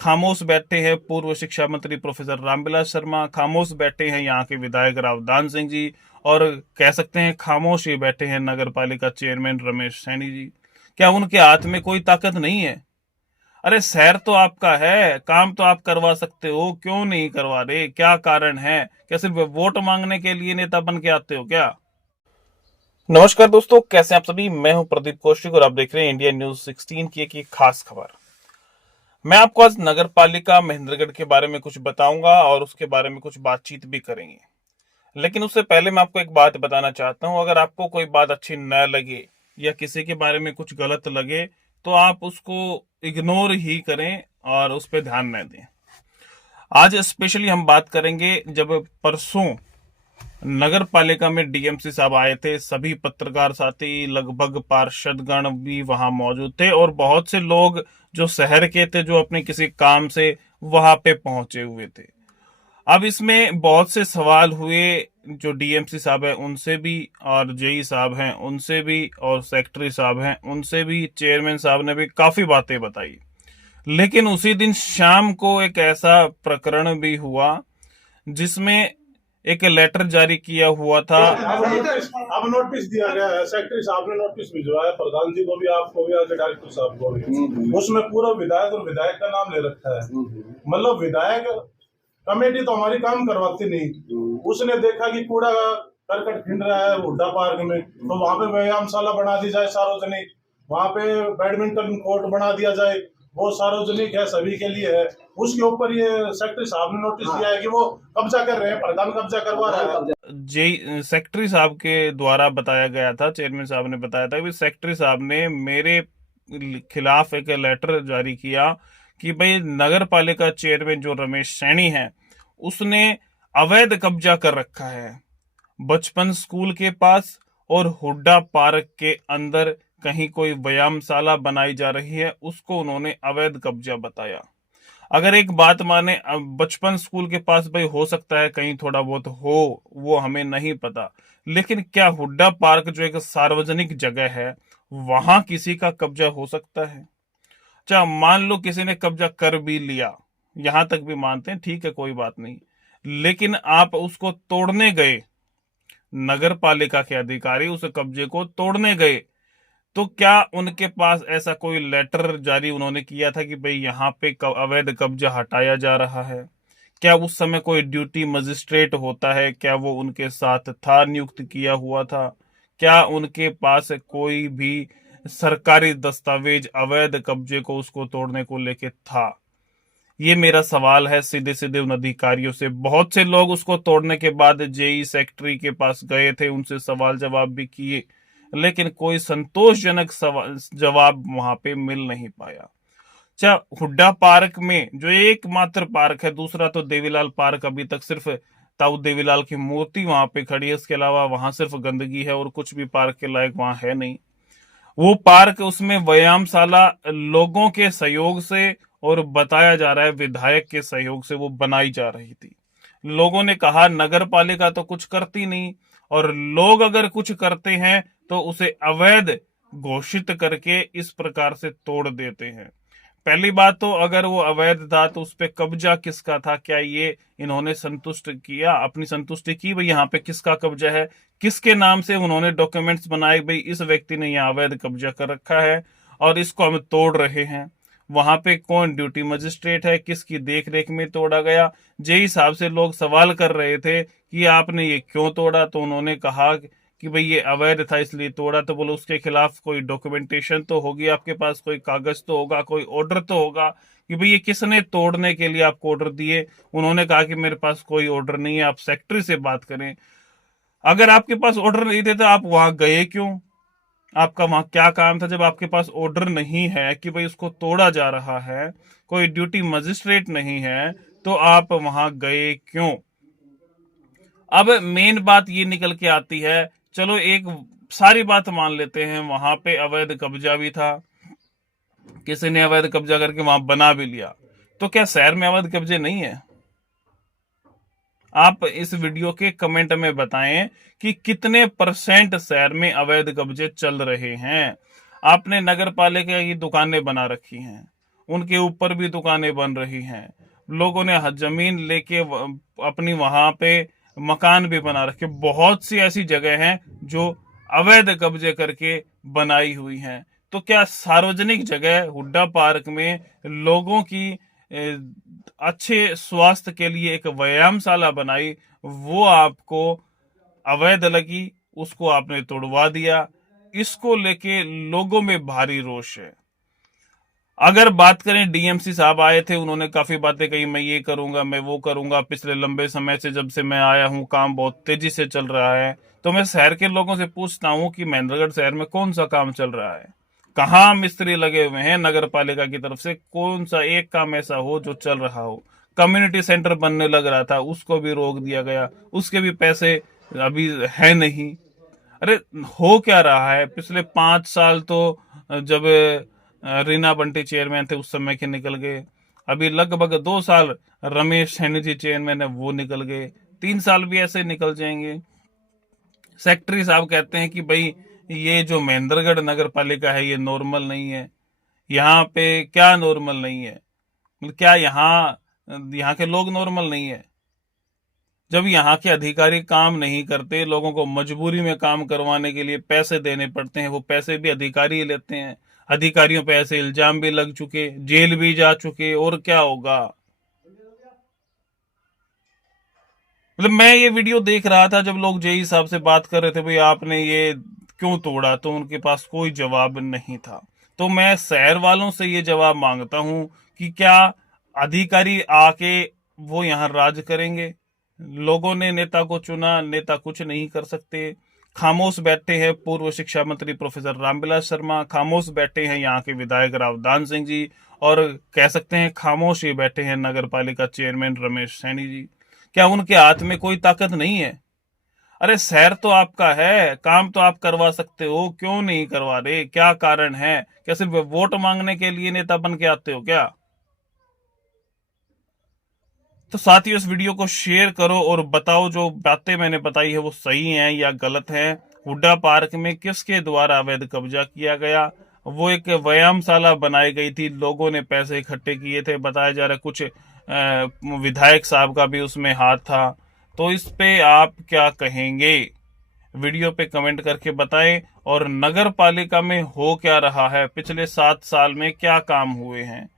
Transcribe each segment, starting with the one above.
खामोश बैठे हैं पूर्व शिक्षा मंत्री प्रोफेसर रामविलास शर्मा, खामोश बैठे हैं यहाँ के विधायक रावदान सिंह जी, और कह सकते हैं खामोश ही बैठे हैं नगर पालिका चेयरमैन रमेश सैनी जी। क्या उनके हाथ में कोई ताकत नहीं है? अरे शहर तो आपका है, काम तो आप करवा सकते हो, क्यों नहीं करवा रहे? क्या कारण है? क्या सिर्फ वोट मांगने के लिए नेता बन के आते हो क्या? नमस्कार दोस्तों, कैसे हैं आप सभी? मैं हूं प्रदीप कौशिक और आप देख रहे हैं इंडिया न्यूज 16 की एक खास खबर। मैं आपको आज नगर पालिका महेंद्रगढ़ के बारे में कुछ बताऊंगा और उसके बारे में कुछ बातचीत भी करेंगे। लेकिन उससे पहले मैं आपको एक बात बताना चाहता हूं, अगर आपको कोई बात अच्छी न लगे या किसी के बारे में कुछ गलत लगे तो आप उसको इग्नोर ही करें और उस पर ध्यान न दें। आज स्पेशली हम बात करेंगे, जब परसों नगर पालिका में डीएमसी साहब आए थे, सभी पत्रकार साथी, लगभग पार्षदगण भी वहां मौजूद थे और बहुत से लोग जो शहर के थे, जो अपने किसी काम से वहां पे पहुंचे हुए थे। अब इसमें बहुत से सवाल हुए, जो डीएमसी साहब हैं उनसे भी, और जेई साहब हैं उनसे भी, और सेक्रेटरी साहब हैं उनसे भी, चेयरमैन साहब ने भी काफी बातें बताई। लेकिन उसी दिन शाम को एक ऐसा प्रकरण भी हुआ जिसमें एक लेटर जारी किया हुआ था। अब नोटिस दिया गया है, सेक्रेटरी साहब ने नोटिस भिजवाया प्रधान जी को भी, आपको भी, आज डायरेक्टर साहब को भी। उसमें पूरा विधायक और विधायक का नाम ले रखा है। मतलब विधायक कमेटी तो हमारी काम करवाती नहीं। उसने देखा कि कूड़ा करकट खिंड रहा है हुड्डा पार्क में, तो वहां पे व्यायामशाला बना दी जाए सार्वजनिक, वहां पे बैडमिंटन कोर्ट बना दिया जाए, वो सार्वजनिक है, सभी के लिए है। उसके ऊपर ये सेक्रेटरी साहब ने नोटिस दिया है कि वो कब्जा कर रहे हैं, प्रधान कब्जा करवा रहा है। जे सेक्रेटरी साहब के द्वारा बताया गया था, चेयरमैन साहब ने बताया था कि सेक्रेटरी साहब ने मेरे खिलाफ एक लेटर जारी किया कि भाई नगर पालिका चेयरमैन जो रमेश सैनी है उसने अवैध कब्जा कर रखा है बचपन स्कूल के पास और हुड्डा पार्क के अंदर। कहीं कोई व्यायामशाला बनाई जा रही है, उसको उन्होंने अवैध कब्जा बताया। अगर एक बात माने, बचपन स्कूल के पास भाई हो सकता है कहीं थोड़ा बहुत हो, वो हमें नहीं पता, लेकिन क्या हुड्डा पार्क जो एक सार्वजनिक जगह है वहां किसी का कब्जा हो सकता है? चाहे मान लो किसी ने कब्जा कर भी लिया, यहां तक भी मानते हैं, ठीक है कोई बात नहीं, लेकिन आप उसको तोड़ने गए, नगर पालिका के अधिकारी उस कब्जे को तोड़ने गए, तो क्या उनके पास ऐसा कोई लेटर जारी उन्होंने किया था कि भाई यहाँ पे अवैध कब्जा हटाया जा रहा है? क्या उस समय कोई ड्यूटी मजिस्ट्रेट होता है, क्या वो उनके साथ था, नियुक्त किया हुआ था? क्या उनके पास कोई भी सरकारी दस्तावेज अवैध कब्जे को उसको तोड़ने को लेके था? ये मेरा सवाल है सीधे सीधे उन अधिकारियों से। बहुत से लोग उसको तोड़ने के बाद जेई सेक्रेटरी के पास गए थे, उनसे सवाल जवाब भी किए, लेकिन कोई संतोषजनक जवाब वहां पे मिल नहीं पाया। अच्छा, हुड्डा पार्क में जो एकमात्र पार्क है, दूसरा तो देवीलाल पार्क, अभी तक सिर्फ ताऊ देवीलाल की मूर्ति वहां पे खड़ी है, इसके अलावा वहां सिर्फ गंदगी है और कुछ भी पार्क के लायक वहां है नहीं। वो पार्क, उसमें व्यायामशाला लोगों के सहयोग से और बताया जा रहा है विधायक के सहयोग से वो बनाई जा रही थी। लोगों ने कहा नगर पालिका तो कुछ करती नहीं, और लोग अगर कुछ करते हैं तो उसे अवैध घोषित करके इस प्रकार से तोड़ देते हैं। पहली बात तो, अगर वो अवैध था तो उस पर कब्जा किसका था? क्या ये इन्होंने संतुष्ट किया, अपनी संतुष्टि की भाई यहाँ पे किसका कब्जा है? किसके नाम से उन्होंने डॉक्यूमेंट्स बनाए भाई इस व्यक्ति ने यहाँ अवैध कब्जा कर रखा है और इसको हम तोड़ रहे हैं? वहां पे कौन ड्यूटी मजिस्ट्रेट है, किसकी देख रेख में तोड़ा गया? जेई साहब से लोग सवाल कर रहे थे कि आपने ये क्यों तोड़ा, तो उन्होंने कहा कि भाई ये अवैध था इसलिए तोड़ा। तो बोलो उसके खिलाफ कोई डॉक्यूमेंटेशन तो होगी, आपके पास कोई कागज तो होगा, कोई ऑर्डर तो होगा कि भाई ये किसने तोड़ने के लिए आपको ऑर्डर दिए? उन्होंने कहा कि मेरे पास कोई ऑर्डर नहीं है, आप सेक्रेटरी से बात करें। अगर आपके पास ऑर्डर नहीं थे तो आप वहां गए क्यों? आपका वहां क्या काम था जब आपके पास ऑर्डर नहीं है कि भाई उसको तोड़ा जा रहा है, कोई ड्यूटी मजिस्ट्रेट नहीं है, तो आप वहां गए क्यों? अब मेन बात ये निकल के आती है, चलो एक सारी बात मान लेते हैं, वहां पे अवैध कब्जा भी था, किसी ने अवैध कब्जा करके वहां बना भी लिया, तो क्या शहर में अवैध कब्जे नहीं है? आप इस वीडियो के कमेंट में बताएं कि कितने परसेंट शहर में अवैध कब्जे चल रहे हैं। आपने नगर पालिका की दुकानें बना रखी हैं, उनके ऊपर भी दुकानें बन रही हैं। लोगों ने जमीन लेके अपनी वहां पे मकान भी बना रखे। बहुत सी ऐसी जगह हैं जो अवैध कब्जे करके बनाई हुई हैं। तो क्या सार्वजनिक जगह हुड्डा पार्क में लोगों की अच्छे स्वास्थ्य के लिए एक व्यायामशाला बनाई, वो आपको अवैध लगी, उसको आपने तोड़वा दिया। इसको लेके लोगों में भारी रोष है। अगर बात करें, डीएमसी साहब आए थे, उन्होंने काफी बातें कही, मैं ये करूंगा, मैं वो करूंगा। पिछले लंबे समय से जब से मैं आया हूं काम बहुत तेजी से चल रहा है। तो मैं शहर के लोगों से पूछता हूं कि महेंद्रगढ़ शहर में कौन सा काम चल रहा है, कहाँ मिस्त्री लगे हुए हैं नगर पालिका की तरफ से, कौन सा एक काम ऐसा हो जो चल रहा हो। कम्युनिटी सेंटर बनने लग रहा था, उसको भी रोक दिया गया, उसके भी पैसे अभी है नहीं। अरे हो क्या रहा है? पिछले 5 साल तो जब रीना बंटी चेयरमैन थे उस समय के निकल गए। अभी लगभग 2 साल रमेश सैनी जी चेयरमैन है, वो निकल गए। 3 साल भी ऐसे निकल जाएंगे। सेक्रेटरी साहब कहते हैं कि भाई ये जो महेंद्रगढ़ नगर पालिका है ये नॉर्मल नहीं है। यहाँ पे क्या नॉर्मल नहीं है? मतलब क्या यहाँ के लोग नॉर्मल नहीं है? जब यहाँ के अधिकारी काम नहीं करते, लोगों को मजबूरी में काम करवाने के लिए पैसे देने पड़ते हैं, वो पैसे भी अधिकारी ही लेते हैं। अधिकारियों पे ऐसे इल्जाम भी लग चुके, जेल भी जा चुके, और क्या होगा? मतलब मैं ये वीडियो देख रहा था जब लोग जेई साहब से बात कर रहे थे, भाई आपने ये क्यों तोड़ा, तो उनके पास कोई जवाब नहीं था। तो मैं शहर वालों से ये जवाब मांगता हूं कि क्या अधिकारी आके वो यहाँ राज करेंगे? लोगों ने नेता को चुना, नेता कुछ नहीं कर सकते। खामोश बैठे हैं पूर्व शिक्षा मंत्री प्रोफेसर रामविलास शर्मा, खामोश बैठे हैं यहाँ के विधायक रावदान सिंह जी, और कह सकते हैं खामोश ही बैठे हैं नगर पालिका चेयरमैन रमेश सैनी जी। क्या उनके हाथ में कोई ताकत नहीं है? अरे शहर तो आपका है, काम तो आप करवा सकते हो, क्यों नहीं करवा रहे? क्या कारण है? क्या सिर्फ वोट मांगने के लिए नेता बन के आते हो क्या? तो साथियों, इस वीडियो को शेयर करो और बताओ जो बातें मैंने बताई है वो सही हैं या गलत हैं। हुड्डा पार्क में किसके द्वारा अवैध कब्जा किया गया? वो एक व्यायामशाला बनाई गई थी, लोगों ने पैसे इकट्ठे किए थे, बताया जा रहा है कुछ विधायक साहब का भी उसमें हाथ था। तो इस पे आप क्या कहेंगे? वीडियो पे कमेंट करके बताएं। और नगर पालिका में हो क्या रहा है, पिछले 7 साल में क्या काम हुए हैं,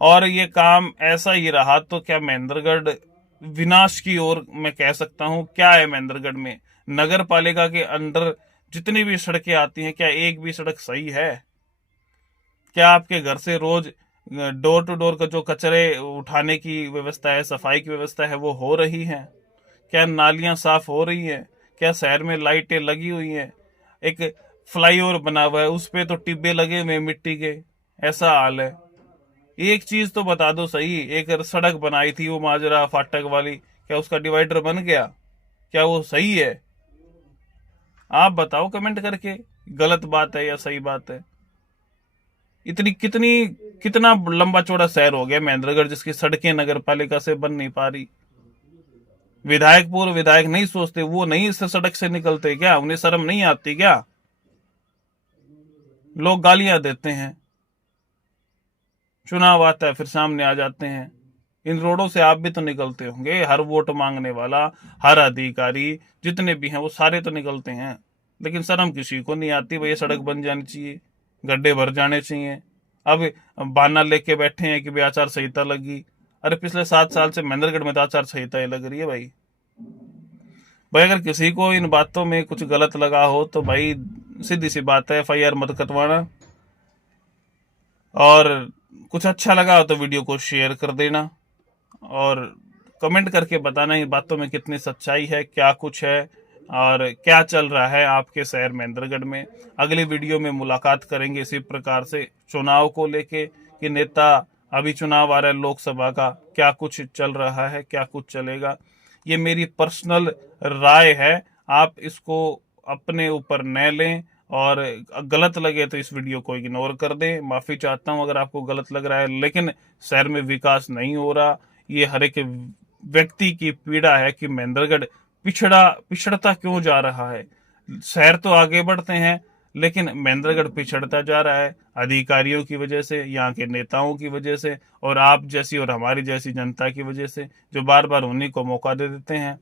और ये काम ऐसा ही रहा तो क्या महेंद्रगढ़ विनाश की ओर मैं कह सकता हूँ? क्या है महेंद्रगढ़ में? नगर पालिका के अंदर जितनी भी सड़कें आती हैं, क्या एक भी सड़क सही है? क्या आपके घर से रोज डोर टू डोर का जो कचरे उठाने की व्यवस्था है, सफाई की व्यवस्था है, वो हो रही है? क्या नालियां साफ हो रही हैं? क्या शहर में लाइटें लगी हुई हैं? एक फ्लाईओवर बना हुआ है, उस पे तो टिब्बे लगे हुए मिट्टी के, ऐसा हाल है। एक चीज तो बता दो सही, एक सड़क बनाई थी वो माजरा फाटक वाली, क्या उसका डिवाइडर बन गया? क्या वो सही है? आप बताओ कमेंट करके, गलत बात है या सही बात है। इतनी कितनी कितना लंबा चौड़ा शहर हो गया महेंद्रगढ़, जिसकी सड़कें नगर पालिका से बन नहीं पा रही। विधायक पूर्व विधायक नहीं सोचते, वो नहीं इस सड़क से निकलते क्या? उन्हें शर्म नहीं आती क्या? लोग गालियां देते हैं, चुनाव आता है फिर सामने आ जाते हैं। इन रोडों से आप भी तो निकलते होंगे, हर वोट मांगने वाला, हर अधिकारी जितने भी हैं वो सारे तो निकलते हैं। लेकिन शर्म किसी को नहीं आती। भाई ये सड़क बन जानी चाहिए, गड्ढे भर जाने चाहिए। अब बहाना लेके बैठे हैं कि भाई आचार संहिता लगी। अरे पिछले 7 साल से महेंद्रगढ़ में तो आचार संहिता ही लग रही है भाई। भाई अगर किसी को इन बातों में कुछ गलत लगा हो तो भाई सीधी सी बात है, FIR मत कटवाना। और कुछ अच्छा लगा हो तो वीडियो को शेयर कर देना, और कमेंट करके बताना इन बातों में कितनी सच्चाई है, क्या कुछ है, और क्या चल रहा है आपके शहर महेंद्रगढ़ में। अगली वीडियो में मुलाकात करेंगे इसी प्रकार से चुनाव को लेके, कि नेता, अभी चुनाव आ रहा है लोकसभा का, क्या कुछ चल रहा है, क्या कुछ चलेगा। ये मेरी पर्सनल राय है, आप इसको अपने ऊपर न लें, और गलत लगे तो इस वीडियो को इग्नोर कर दें। माफी चाहता हूं अगर आपको गलत लग रहा है, लेकिन शहर में विकास नहीं हो रहा। ये हर एक व्यक्ति की पीड़ा है कि महेंद्रगढ़ पिछड़ता क्यों जा रहा है। शहर तो आगे बढ़ते हैं, लेकिन महेंद्रगढ़ पिछड़ता जा रहा है अधिकारियों की वजह से, यहाँ के नेताओं की वजह से, और आप जैसी और हमारी जैसी जनता की वजह से, जो बार बार उन्हीं को मौका दे देते हैं।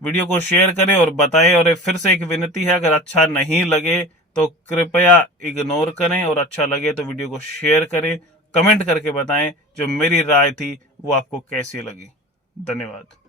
वीडियो को शेयर करें और बताएं। और फिर से एक विनती है, अगर अच्छा नहीं लगे तो कृपया इग्नोर करें, और अच्छा लगे तो वीडियो को शेयर करें, कमेंट करके बताएं जो मेरी राय थी वो आपको कैसी लगी। धन्यवाद।